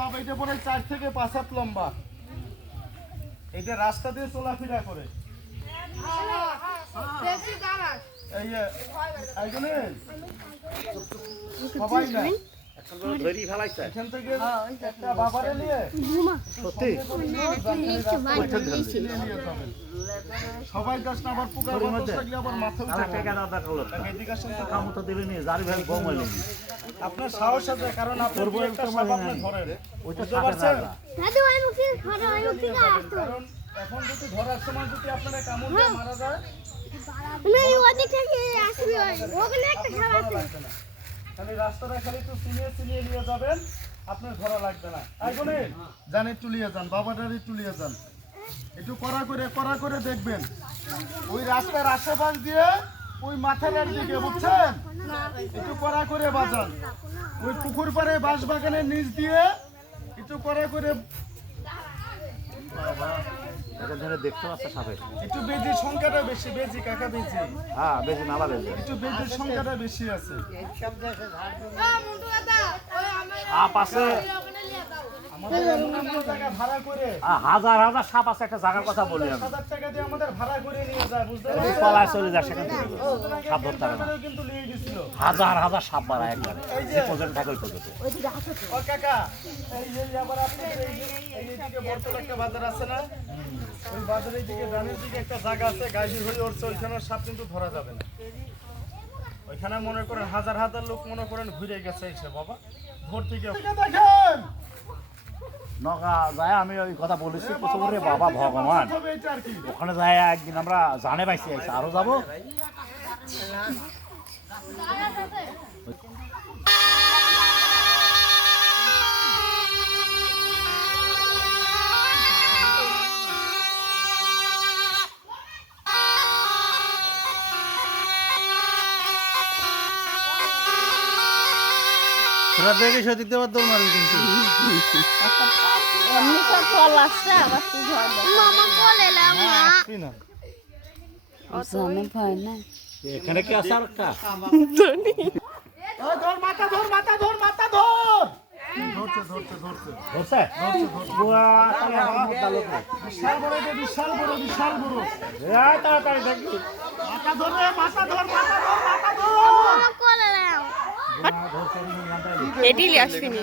বাবা এটা পরে 4 থেকে 5 হাত লম্বা। এটা রাস্তা দিয়ে চলাফেরা করে। এই যে আইগুলেন সবাই না ধরি ফেলাইছে এখান থেকে একটা বাবারে নিয়ে সত্যি সবাই গাছ না আবার পোকা বাতাস লাগলে আবার মাথা উঠে টাকা দাদা করলো এদিকে আসেন তো কাম তো দিলে নি জারি ভাই গম হইলো আপনার সাহস আছে কারণ আপনার একটা সাপ আপনি ধরেন ওইটা পারছেন দাদু আমি কি খারাপ আমি কি কারণ এখন যদি ধরার সময় যদি আপনারা কামড় দিয়ে মারা যায় না ওদিক থেকে আসবে ওখানে একটা খারাপ আছে খালি রাস্তাটা খালি একটু সিনিয়ে নিয়ে যাবেন আপনার ধরা লাগবে না আইগনে জানে তুলিয়ে যান বাবাটারে তুলিয়ে যান একটু কড়া করে দেখবেন ওই রাস্তার আশেপাশ দিয়ে ওই মাথার দিকে বুঝছেন একটু কড়া করে বাজান ওই পুকুর পাড়ে বাঁশ বাগানের নিচ দিয়ে একটু কড়া করে বাবা এখানে দেখতে পাচ্ছ সাপের একটু বেজির সংখ্যাটা বেশি বেজি কাকা বেজি হ্যাঁ বেশি নালা বেশি একটু বেজির সংখ্যাটা বেশি আছে সাপ আছে আমাদের এমন টাকা ভাড়া করে হাজার হাজার সাপ আছে একটা জায়গার কথা বলি আমি 1000 টাকা দিয়ে আমাদের ভাড়া করে নিয়ে যায় বুঝতে পারছেন পালায় চলে যায় সেখান থেকে সাপ ধরতে পারে না কিন্তু নিয়ে গেছিল হাজার হাজার সাপ বাড়ায় একবারে যে পর্যন্ত থাকে ওই পর্যন্ত ও কাকা এই যে আবার আপনি এইদিকে বর্তলা একটা বাজার আছে না ওই বাজারের দিকে ডানের দিকে একটা জায়গা আছে গাইবির হয়ে উঠছে ওইখানে সাপ কিন্তু ধরা যাবে না ওইখানে মনে করেন হাজার হাজার লোক মনে করেন ঘুরে গেছে এসে বাবা ধরতে গিয়ে দেখেন নগা যায় আমি ওই কথা বলেছি প্রথমে বাবা ভগবান ওখানে যায় একদিন আমরা জানে পাইছি আরো যাবো দেখে সঠিক দেওয়ার দৌড় মারবি কিন্তু এখানে কি আছে আরেকটা ধর মাথা ধর মাথা ধর মাথা ধর ধরছে বিশাল বড় তাড়াতাড়ি দেখি মাথা ধর মাথা ধর মাথা ধর মাথা ধর এডিলি আসবিনি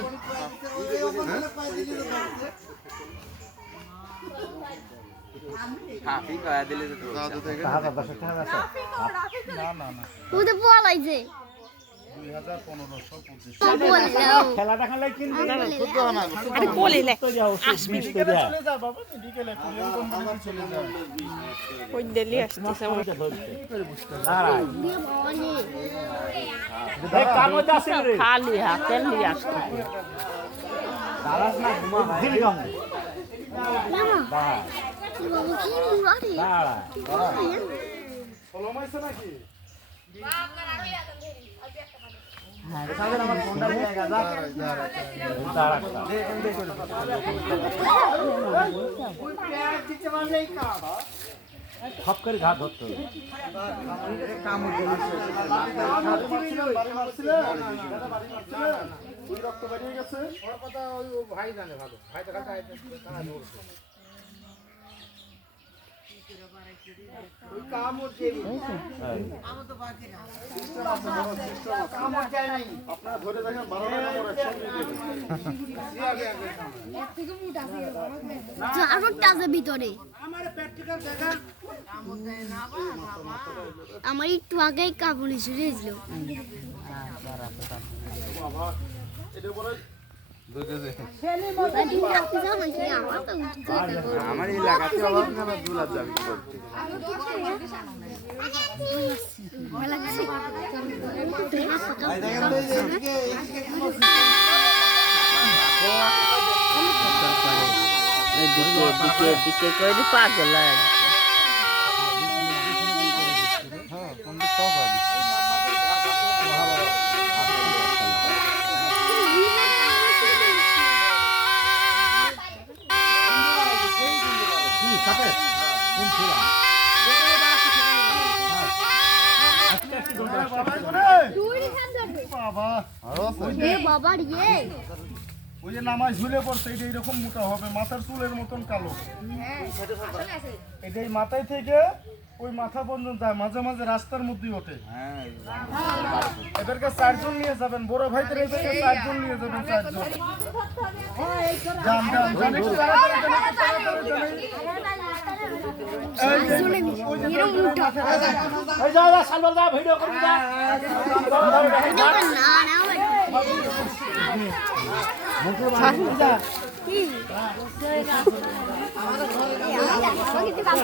খেলাটা খেলে কিনবি আরে বলিলে ওই দিলি আসতেছে খালি হাতে নিয়ে আসতেছে সব করে ঘাট ধরতে রক্ত বেরিয়ে গেছে ভাই জানে ভালো ভাই আপনারা ধরে দেখেন 12 টাকা ভিতরে আমার একটু আগেই কাপড়ে ঝুলে ছিল আমার এলাকাতে অভাব না দুলা যাবি করতে দিকে করে পাগল লাগে বাবা আছে এ বাবার ইয়ে ওই যে নামাজ ঝুলে পড়ছে এটা এরকম মোটা হবে মাথার চুলের মতন কালো এটাই মাথায় থেকে ওই মাথা পর্যন্ত যায় মাঝে মাঝে রাস্তার মধ্যে ওঠে এদেরকে 4 জন নিয়ে যাবেন বড় ভাইদের এদেরকে 4 জন নিয়ে যাবেন 4 জন যান যান যান একটু তাড়াতাড়ি যান, একটু তাড়াতাড়ি যান। এই যে, ওই যে এই যা যা সালমান যা ভিডিও করবি যা না না